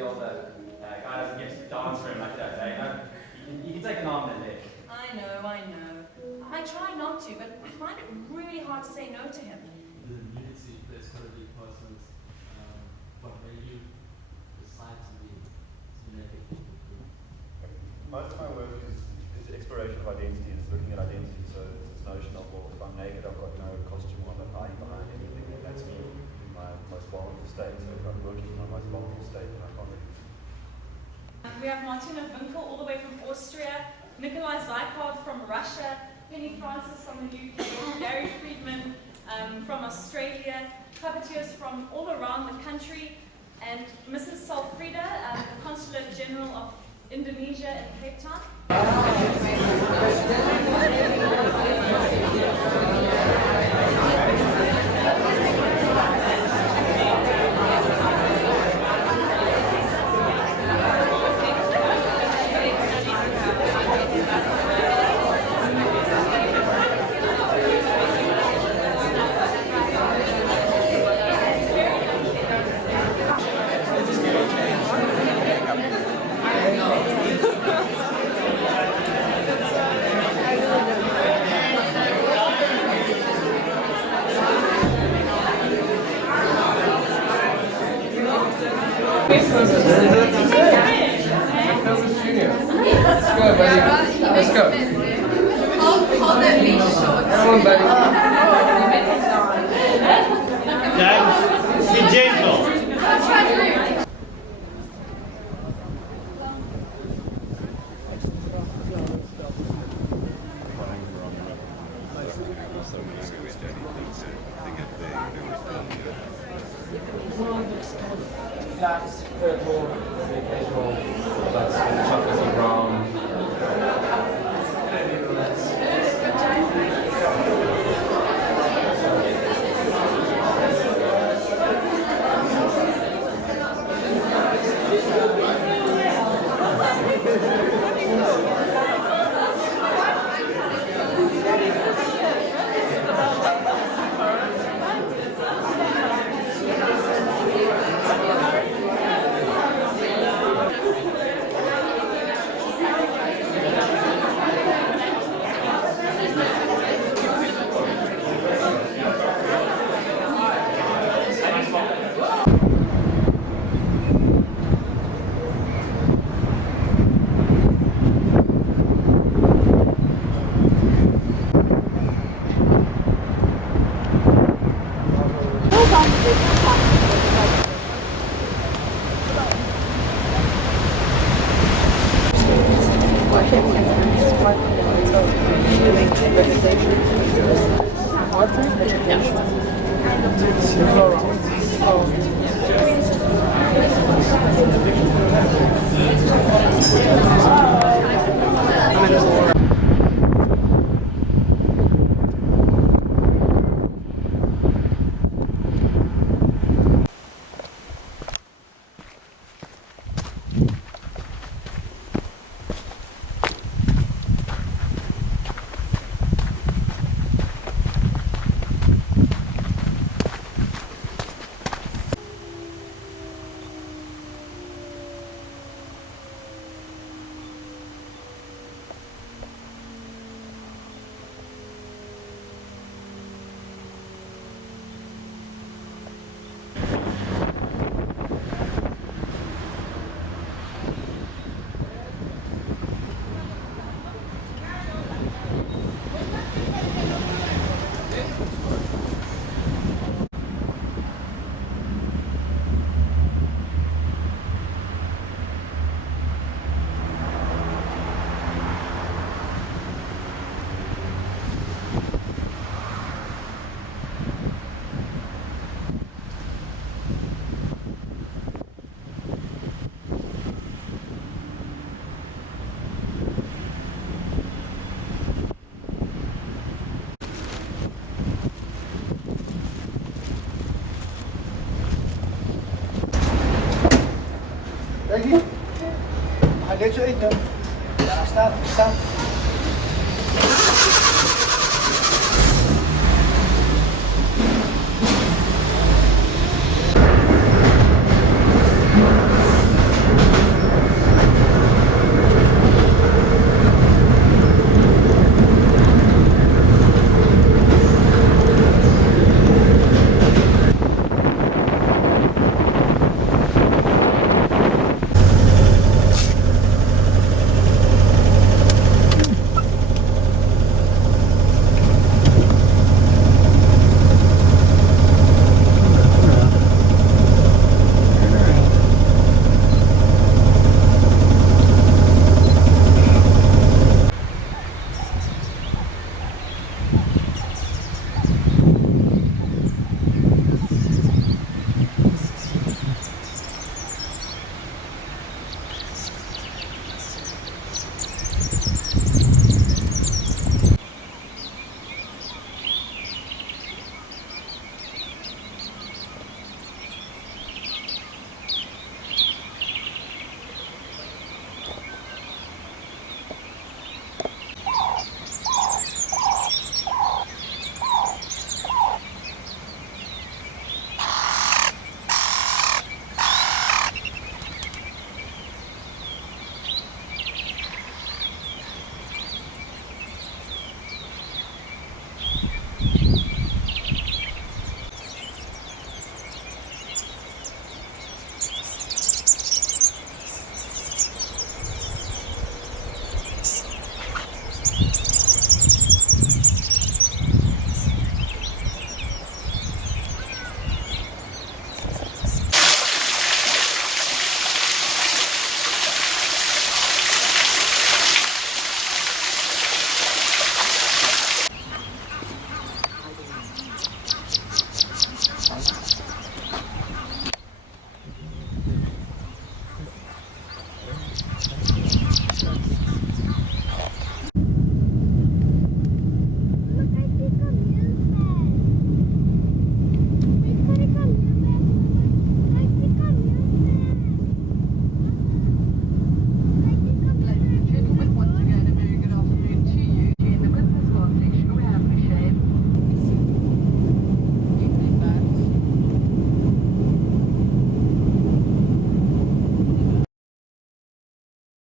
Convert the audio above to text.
deal that guy doesn't get to dance for him like that, eh? You can take an arm and a leg. I know. I try not to, but I find it really hard to say no to him. The nudity plays quite a big part in what made you decide to be naked. Most of my work is exploration of identity. It's looking at identity. So it's this notion of, well, if I'm naked, I've got no costume on, I'm hiding behind anything. And that's me in my most vulnerable state. So if I'm working in my most vulnerable state, then I can't really. We have Martina Winkel all the way from Austria, Nikolai Zykov from Russia, Penny Francis from the UK, Gary Friedman from Australia, puppeteers from all around the country, and Mrs. Salfrida, the Consulate General of Indonesia in Cape Town. Let's go. Hold that leash short. Come on, buddy. Dad, be gentle. Flat, purple, the occasional chocolatey brown. Net zo eten. Ja, staat.